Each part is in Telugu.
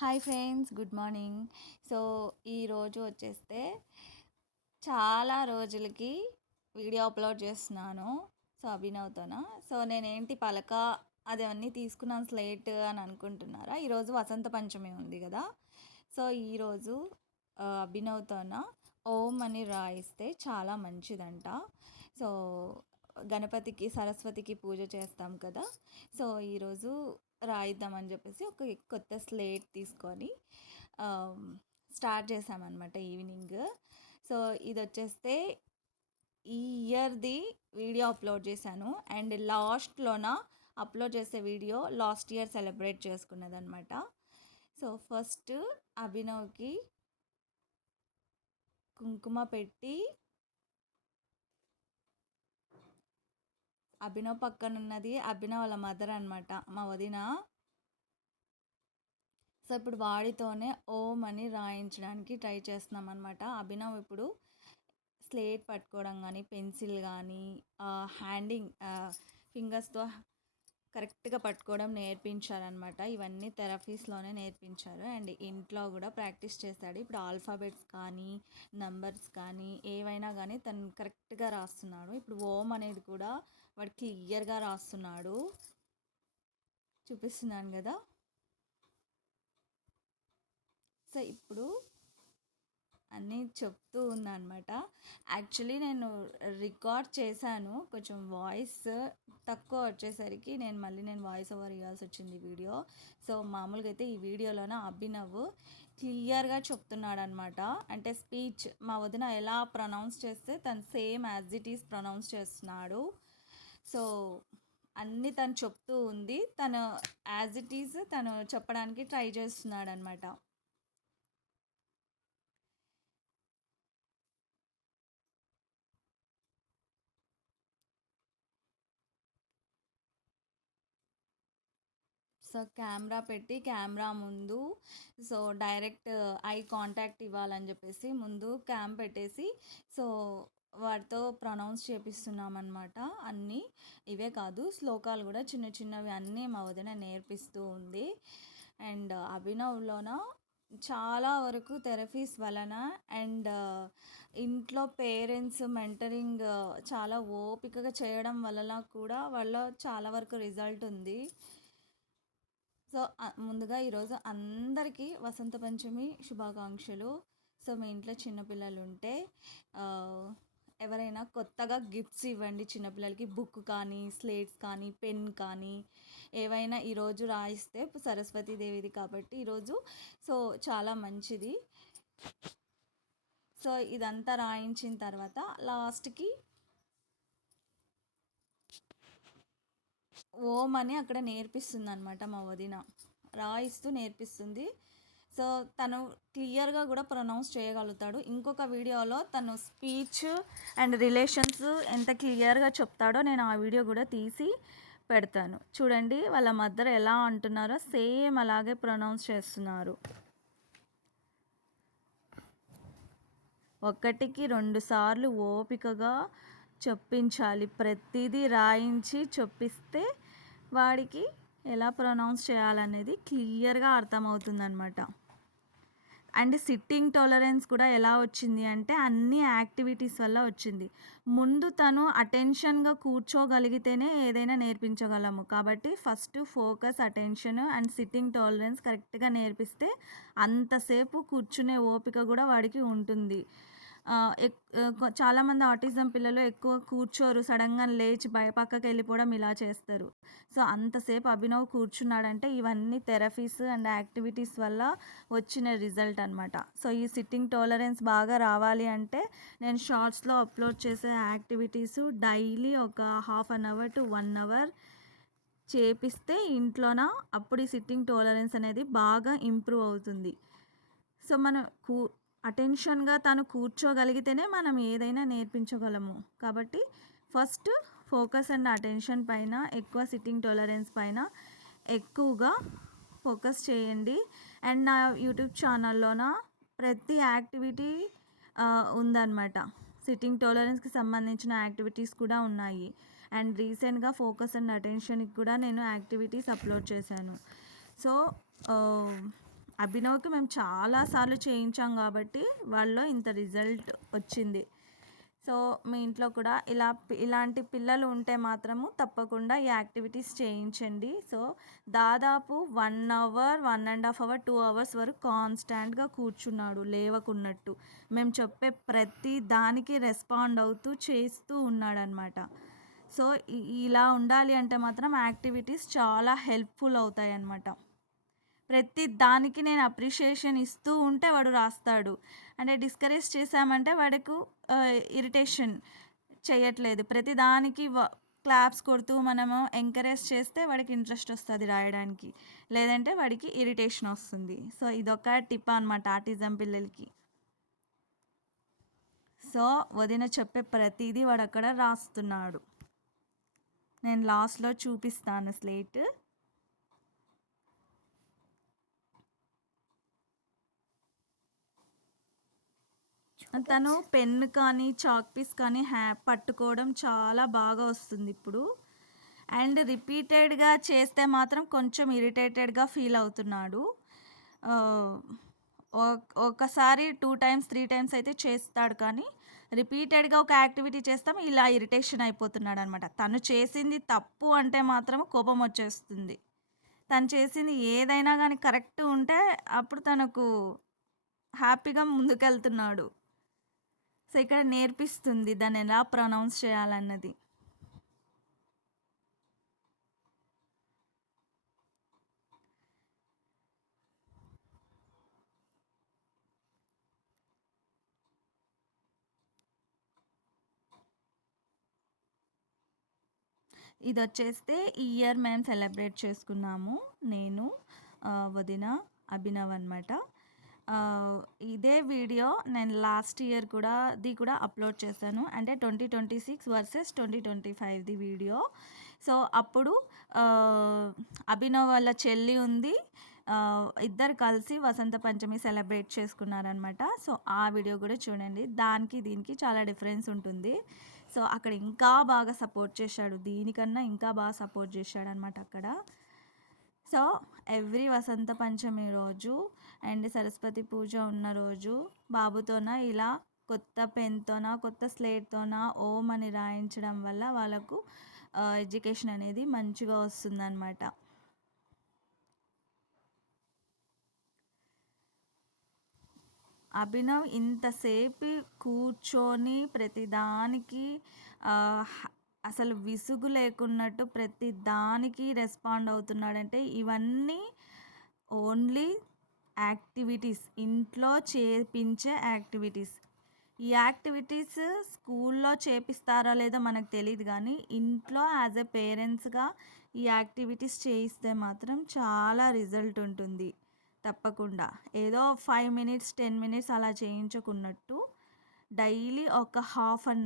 Hi friends, good morning. So ఈరోజు వచ్చేస్తే చాలా రోజులకి వీడియో అప్లోడ్ చేస్తున్నాను. సో అభినవ్తోన. సో నేనేంటి పలక అది అన్నీ తీసుకున్నాను స్లేట్ అని అనుకుంటున్నారా? ఈరోజు వసంత పంచమి ఉంది కదా. సో ఈరోజు అభినవ్తోన ఓం అని రాయిస్తే చాలా మంచిదంట. సో గణపతికి సరస్వతికి పూజ చేస్తాం కదా. సో ఈరోజు రాయిద్దామని చెప్పేసి ఒక కొత్త స్లేట్ తీసుకొని స్టార్ట్ చేసామన్నమాట ఈవినింగ్. సో ఇది వచ్చేస్తే ఈ ఇయర్ది వీడియో అప్లోడ్ చేశాను. అండ్ లాస్ట్లోన అప్లోడ్ చేసే వీడియో లాస్ట్ ఇయర్ సెలబ్రేట్ చేసుకున్నదనమాట. సో ఫస్ట్ అభినవ్కి కుంకుమ పెట్టి, అభినవ్ పక్కన ఉన్నది అభినవ్ వాళ్ళ మదర్ అనమాట, మా వదిన. సో ఇప్పుడు వాడితోనే ఓం అని రాయించడానికి ట్రై చేస్తున్నాం అనమాట. అభినవ్ ఇప్పుడు స్లేట్ పట్టుకోవడం కానీ, పెన్సిల్ కానీ, హ్యాండింగ్ ఫింగర్స్తో కరెక్ట్గా పట్టుకోవడం నేర్పించారనమాట. ఇవన్నీ థెరపీస్లోనే నేర్పించారు. అండ్ ఇంట్లో కూడా ప్రాక్టీస్ చేస్తాడు. ఇప్పుడు ఆల్ఫాబెట్స్ కానీ, నంబర్స్ కానీ, ఏవైనా కానీ తను కరెక్ట్గా రాస్తున్నాడు. ఇప్పుడు ఓం అనేది కూడా వాడు క్లియర్గా రాస్తున్నాడు. చూపిస్తున్నాను కదా. సో ఇప్పుడు అన్నీ చెప్తూ ఉందన్నమాట. యాక్చువల్లీ నేను రికార్డ్ చేశాను, కొంచెం వాయిస్ తక్కువ వచ్చేసరికి నేను వాయిస్ ఓవర్ ఇవ్వాల్సి వచ్చింది వీడియో. సో మామూలుగా అయితే ఈ వీడియోలోన అభినవ్ క్లియర్గా చెప్తున్నాడు అనమాట. అంటే స్పీచ్ మా వదిన ఎలా ప్రొనౌన్స్ చేస్తే తను same as it is pronounce చేస్తున్నాడు. సో అన్నీ తను చెప్తూ ఉంది, తను యాజ్ ఇట్ ఈజ్ తను చెప్పడానికి ట్రై చేస్తున్నాడు అనమాట. సో కెమెరా పెట్టి కెమెరా ముందు సో డైరెక్ట్ ఐ కాంటాక్ట్ ఇవ్వాలని చెప్పేసి ముందు క్యామ్ పెట్టేసి సో వాటితో ప్రొనౌన్స్ చేపిస్తున్నాం అనమాట. అన్నీ ఇవే కాదు, శ్లోకాలు కూడా చిన్న చిన్నవి అన్నీ మా వదిన నేర్పిస్తూ ఉంది. అండ్ అభినవ్లోన చాలా వరకు థెరపీస్ వలన అండ్ ఇంట్లో పేరెంట్స్ మెంటరింగ్ చాలా ఓపికగా చేయడం వలన కూడా వాళ్ళ చాలా వరకు రిజల్ట్ ఉంది. సో ముందుగా ఈరోజు అందరికీ వసంత పంచమి శుభాకాంక్షలు. సో మీ ఇంట్లో చిన్నపిల్లలు ఉంటే ఎవరైనా కొత్తగా గిఫ్ట్స్ ఇవ్వండి చిన్నపిల్లలకి. బుక్ కానీ, స్లేట్స్ కానీ, పెన్ కానీ ఏవైనా ఈరోజు రాయిస్తే సరస్వతీదేవిది కాబట్టి ఈరోజు సో చాలా మంచిది. సో ఇదంతా రాయించిన తర్వాత లాస్ట్కి ఓం అని అక్కడ నేర్పిస్తుంది అనమాట మా వదిన, రాయిస్తూ నేర్పిస్తుంది. సో తను క్లియర్గా కూడా ప్రొనౌన్స్ చేయగలుగుతాడు. ఇంకొక వీడియోలో తను స్పీచ్ అండ్ రిలేషన్స్ ఎంత క్లియర్గా చెప్తాడో నేను ఆ వీడియో కూడా తీసి పెడతాను. చూడండి వాళ్ళ మదర్ ఎలా అంటున్నారో సేమ్ అలాగే ప్రొనౌన్స్ చేస్తున్నారు. ఒకటికి 2 సార్లు ఓపికగా చెప్పించాలి. ప్రతిదీ రాయించి చెప్పిస్తే వాడికి ఎలా ప్రొనౌన్స్ చేయాలనేది క్లియర్గా అర్థమవుతుందన్నమాట. అండ్ సిట్టింగ్ టాలరెన్స్ కూడా ఎలా వచ్చింది అంటే అన్ని యాక్టివిటీస్ వల్ల వచ్చింది. ముందు తను అటెన్షన్గా కూర్చోగలిగితేనే ఏదైనా నేర్పించగలము. కాబట్టి first focus, attention and sitting tolerance కరెక్ట్గా నేర్పిస్తే అంతసేపు కూర్చునే ఓపిక కూడా వాడికి ఉంటుంది. చాలామంది ఆటిజం పిల్లలు ఎక్కువ కూర్చోరు, సడన్గా లేచి పక్కకి వెళ్ళిపోవడం ఇలా చేస్తారు. సో అంతసేపు అభినవ్ కూర్చున్నాడంటే ఇవన్నీ థెరపీస్ అండ్ యాక్టివిటీస్ వల్ల వచ్చిన రిజల్ట్ అనమాట. సో ఈ సిట్టింగ్ టాలరెన్స్ బాగా రావాలి అంటే నేను షార్ట్స్లో అప్లోడ్ చేసే యాక్టివిటీస్ డైలీ ఒక 1/2 అవర్ to 1 అవర్ చేపిస్తే ఇంట్లోన అప్పుడు ఈ సిట్టింగ్ టాలరెన్స్ అనేది బాగా ఇంప్రూవ్ అవుతుంది. సో మనం అటెన్షన్గా తను కూర్చోగలిగితేనే మనం ఏదైనా నేర్పించగలము. కాబట్టి ఫస్ట్ ఫోకస్ అండ్ అటెన్షన్ పైన, ఎక్కువ సిట్టింగ్ టాలరెన్స్ పైన ఎక్కువగా ఫోకస్ చేయండి. అండ్ నా యూట్యూబ్ ఛానల్లోన ప్రతి యాక్టివిటీ ఉందన్నమాట. సిట్టింగ్ టాలరెన్స్కి సంబంధించిన యాక్టివిటీస్ కూడా ఉన్నాయి. అండ్ రీసెంట్గా ఫోకస్ అండ్ అటెన్షన్కి కూడా నేను యాక్టివిటీస్ అప్లోడ్ చేశాను. సో అభినవ్‌కి మేము చాలా సార్లు చేయించాం కాబట్టి వాళ్ళలో ఇంత రిజల్ట్ వచ్చింది. సో, మీ ఇంట్లో కూడా ఇలాంటి పిల్లలు ఉంటే మాత్రము తప్పకుండా ఈ యాక్టివిటీస్ చేయించండి. సో, దాదాపు 1 అవర్, 1½ అవర్, 2 అవర్స్ వరకు కాన్స్టాంట్‌గా కూర్చున్నాడు లేవకున్నట్టు. మేము చెప్పే ప్రతి దానికి రెస్పాండ్ అవుతూ చేస్తూ ఉన్నాడనమాట. సో, ఇలా ఉండాలి అంటే మాత్రం యాక్టివిటీస్ చాలా హెల్ప్‌ఫుల్ అవుతాయన్నమాట. ప్రతి దానికి నేను అప్రిషియేషన్ ఇస్తూ ఉంటే వాడు రాస్తాడు. అంటే డిస్కరేజ్ చేశామంటే వాడికి ఇరిటేషన్ చేయట్లేదు. ప్రతి దానికి క్లాప్స్ కొడుతూ మనము ఎంకరేజ్ చేస్తే వాడికి ఇంట్రెస్ట్ వస్తుంది రాయడానికి. లేదంటే వాడికి ఇరిటేషన్ వస్తుంది. సో, ఇదొక టిప్ అనమాట ఆటిజం పిల్లలకి. సో, వదిన చెప్పే ప్రతిదీ వాడు అక్కడ రాస్తున్నాడు. నేను లాస్ట్‌లో చూపిస్తాను స్లేట్. తను పెన్ కానీ చాక్ పీస్ కానీ పట్టుకోవడం చాలా బాగా వస్తుంది ఇప్పుడు. అండ్ రిపీటెడ్గా చేస్తే మాత్రం కొంచెం ఇరిటేటెడ్గా ఫీల్ అవుతున్నాడు. ఒకసారి 2 టైమ్స్ 3 టైమ్స్ అయితే చేస్తాడు, కానీ రిపీటెడ్గా ఒక యాక్టివిటీ చేస్తాం ఇలా ఇరిటేషన్ అయిపోతున్నాడు అనమాట. తను చేసింది తప్పు అంటే మాత్రం కోపం వచ్చేస్తుంది. తను చేసింది ఏదైనా కానీ కరెక్ట్ ఉంటే అప్పుడు తనకు హ్యాపీగా ముందుకెళ్తున్నాడు. సో, ఇక్కడ నేర్పిస్తుంది దాన్ని ఎలా ప్రొనౌన్స్ చేయాలన్నది. ఇది వచ్చేస్తే ఈ ఇయర్ మేము సెలబ్రేట్ చేసుకున్నాము. నేను, వదిన, అభినవ్ అనమాట. ఇదే వీడియో నేను లాస్ట్ ఇయర్ కూడా అప్లోడ్ చేశాను. అంటే 2026 వర్సెస్ 2025ది వీడియో. సో, అప్పుడు అభినవ్ వాళ్ళ చెల్లి ఉంది. ఇద్దరు కలిసి వసంత పంచమి సెలబ్రేట్ చేసుకున్నారనమాట. సో, ఆ వీడియో కూడా చూడండి. దానికి దీనికి చాలా డిఫరెన్స్ ఉంటుంది. సో, అక్కడ ఇంకా బాగా సపోర్ట్ చేశాడు. దీనికన్నా ఇంకా బాగా సపోర్ట్ చేశాడనమాట అక్కడ. సో, ఎవ్రీ వసంత పంచమి రోజు అండ్ సరస్వతి పూజ ఉన్న రోజు బాబుతోన ఇలా కొత్త పెన్‌తోన, కొత్త స్లేట్‌తోన ఓం అని రాయించడం వల్ల వాళ్ళకు ఎడ్యుకేషన్ అనేది మంచిగా వస్తుందన్నమాట. అభినవ్ ఇంతసేపు కూర్చొని ప్రతిదానికి అసలు విసుగు లేకున్నట్టు ప్రతి దానికి రెస్పాండ్ అవుతున్నాడంటే ఇవన్నీ ఓన్లీ యాక్టివిటీస్, ఇంట్లో చేపించే యాక్టివిటీస్. ఈ యాక్టివిటీస్ స్కూల్లో చేపిస్తారో లేదో మనకు తెలియదు, కానీ ఇంట్లో యాజ్ ఎ పేరెంట్స్గా ఈ యాక్టివిటీస్ చేయిస్తే మాత్రం చాలా రిజల్ట్ ఉంటుంది. తప్పకుండా ఏదో 5 మినిట్స్ 10 మినిట్స్ అలా చేయించుకున్నట్టు డైలీ ఒక హాఫ్ అన్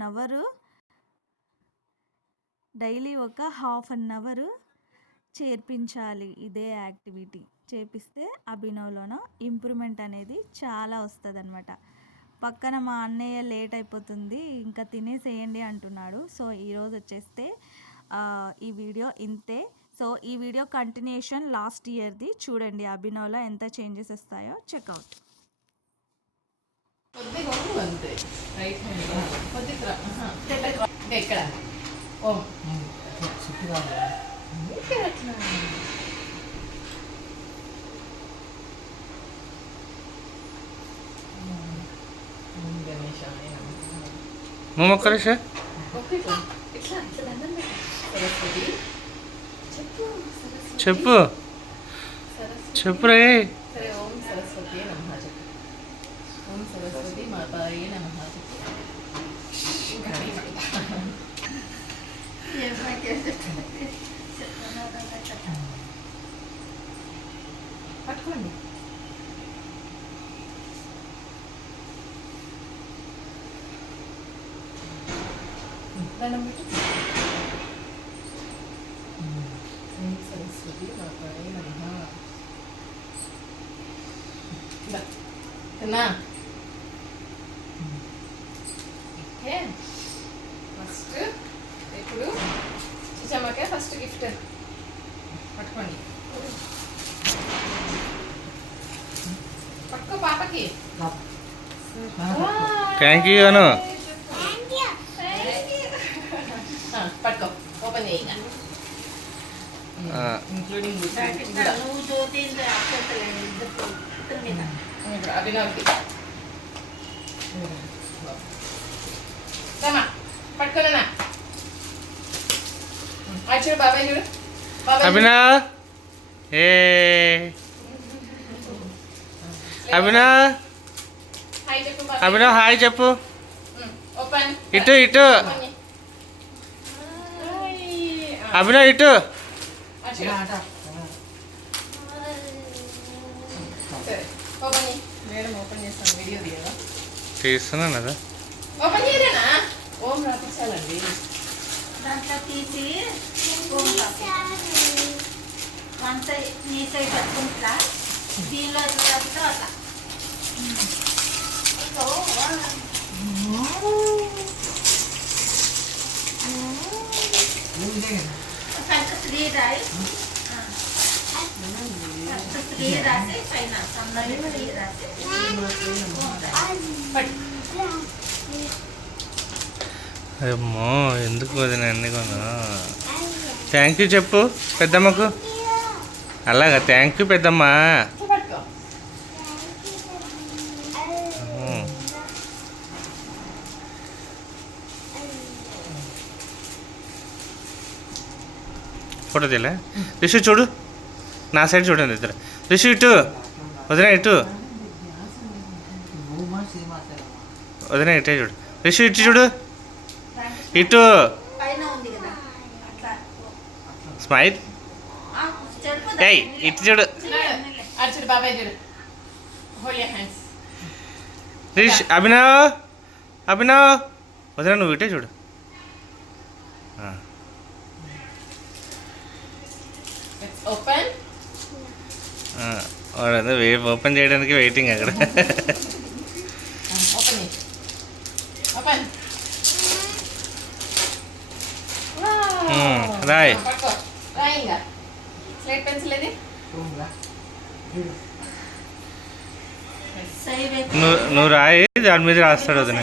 అవర్ చేర్పించాలి. ఇదే యాక్టివిటీ చేపిస్తే అభినవ్‌లోన ఇంప్రూవ్మెంట్ అనేది చాలా వస్తుందన్నమాట. పక్కన మా అన్నయ్య లేట్ అయిపోతుంది ఇంకా తినేసేయండి అంటున్నాడు. సో, ఈరోజు వచ్చేస్తే ఈ వీడియో ఇంతే. సో, ఈ వీడియో కంటిన్యూషన్ లాస్ట్ ఇయర్ది చూడండి. అభినవ్‌లో ఎంత చేంజెస్ వస్తాయో చెక్అవుట్. చెప్పు చెప్పు రే. ఓం సరస్వతి నమః చెప్పు. ఓం సరస్వతి మాతాయే నమః చెప్పు. పట్టుకోండి. దండం పెట్టు. ఓం సరస్వతి మాతాయే నమః. తిన్నా. ఓకే, ఫస్ట్ ఇప్పుడు చిచ్చమ్మకే ఫస్ట్ గిఫ్ట్ పట్టుకోండి. పాపకి థ్యాంక్ యూ అను. పట్టుకో ఓపెన్ చేయి ఇంక్లూడింగ్ ఇప్పుడు అభినవ్కి పట్టుకోనా చూడు బాబాయ్ చూడు బాబాయ్ అభినవ్ ఏ అభినవ్ హాయ్ చెప్పు బాబాయ్ అభినవ్ హాయ్ చెప్పు. ఓపెన్ ఇటు ఇటు అభినవ్ ఇటు. సరే ఓపెన్ చేయి మేడం ఓపెన్ చేస్తాను వీడియో తీయదా తీస్తున్నాను కదా. ఓపెన్ చేయలేనా ఓం రాపించాలండి దాంట్లో తీసి వన్ సైడ్ నీ సైడ్ పట్టుకుంటా దీనిలో అట్లా అట్లా ఫస్ట్ 3 రాయి ఫస్ట్ 3 రాసి పైన సన్నని 3 రాసి అమ్మో ఎందుకు వదిన అన్ని కొను. థ్యాంక్ యూ చెప్పు పెద్దమ్మకు. అలాగా థ్యాంక్ యూ పెద్దమ్మ. పట్టుకో ఫోటో తీలే. రిషి చూడు నా సైడ్ చూడండి ఇద్దరు. రిషి ఇటు వదిన ఇటు వదిన ఇటే చూడు. రిషి ఇటు చూడు ఇటు పైన ఉంది కదా అట్లా స్మైల్. ఏయ్ ఇటు చూడు చూడు బాబాయ్ చూడు హోల్డ్ యువర్ హ్యాండ్స్ రిష్ అభినవ్ అభినవ్ వదిన నువ్వు ఇటే చూడు. ఓపెన్ వాడు ఓపెన్ చేయడానికి వెయిటింగ్ అక్కడ. ఓపెన్ ఓపెన్ రాయ్. పట్టుకో రాయి ఇంకా స్లేట్ పెన్సిల్ ఏది నువ్వు రాయి దాని మీద రాస్తాడు వదిన.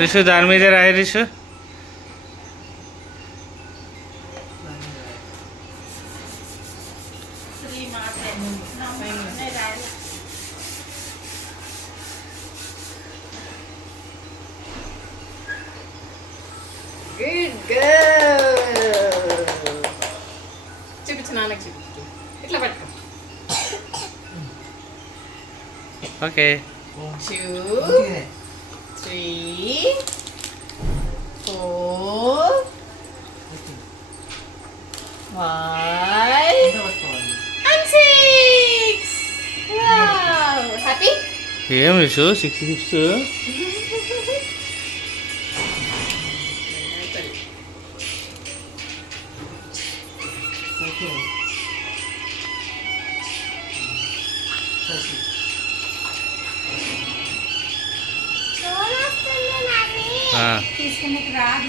రిషు దాని మీదే రాయి రిషు. గుడ్ గర్ల్ చూపించు నాన్నకి చూపించు ఇట్లా పట్టుకో ఓకే 2 3 4 5 and 6 wow happy ఏం రిషు 6 గిఫ్ట్స్. తీసుకుని రాదు